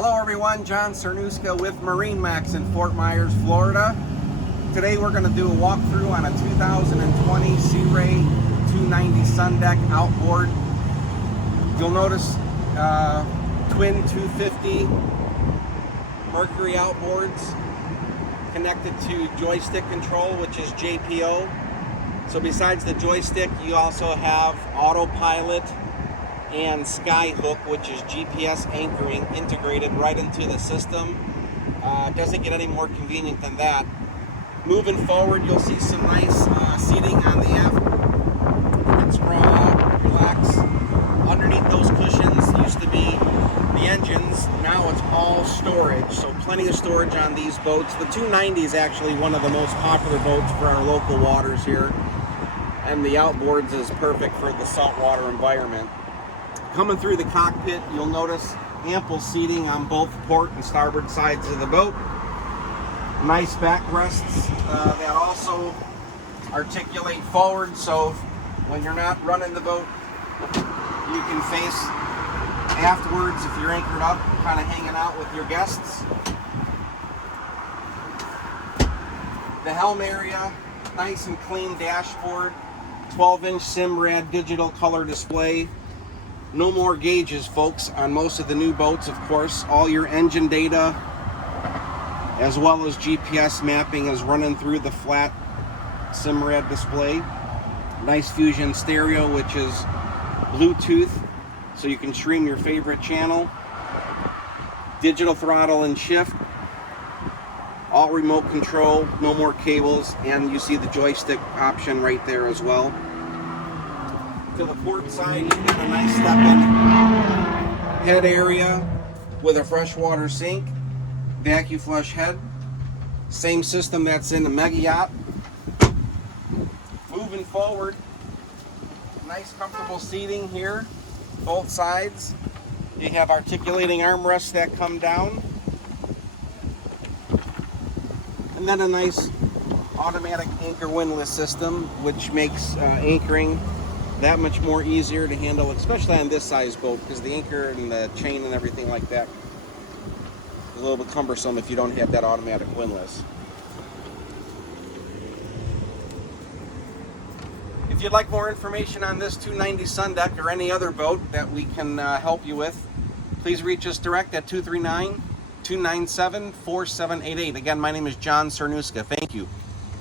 Hello everyone, John Cernuska with MarineMax in Fort Myers, Florida. Today we're going to do a walkthrough on a 2020 Sea Ray 290 Sundeck outboard. You'll notice twin 250 Mercury outboards connected to joystick control, which is JPO. So besides the joystick, you also have autopilot and skyhook, which is GPS anchoring integrated right into the system. Doesn't get any more convenient than that. Moving forward, you'll see some nice seating on the aft. You can sprawl out, relax. Underneath those cushions used to be the engines. Now it's all storage, so plenty of storage on these boats. The 290 is actually one of the most popular boats for our local waters here, and the outboards is perfect for the saltwater environment. Coming through the cockpit, you'll notice ample seating on both port and starboard sides of the boat. Nice backrests that also articulate forward, so when you're not running the boat, you can face afterwards if you're anchored up, kind of hanging out with your guests. The helm area, nice and clean dashboard, 12-inch Simrad digital color display. No more gauges, folks, on most of the new boats, of course. All your engine data, as well as GPS mapping, is running through the flat Simrad display. Nice Fusion stereo, which is Bluetooth, so you can stream your favorite channel. Digital throttle and shift. All remote control, no more cables, and you see the joystick option right there as well. To the port side, you've got a nice step-in head area with a freshwater sink, vacuum flush head. Same system that's in the Mega Yacht. Moving forward, nice comfortable seating here, both sides. You have articulating armrests that come down. And then a nice automatic anchor windlass system, which makes anchoring that much more easier to handle, especially on this size boat, because the anchor and the chain and everything like that is a little bit cumbersome if you don't have that automatic windlass. If you'd like more information on this 290 Sundeck or any other boat that we can help you with, please reach us direct at 239-297-4788. Again, my name is John Cernuska. Thank you.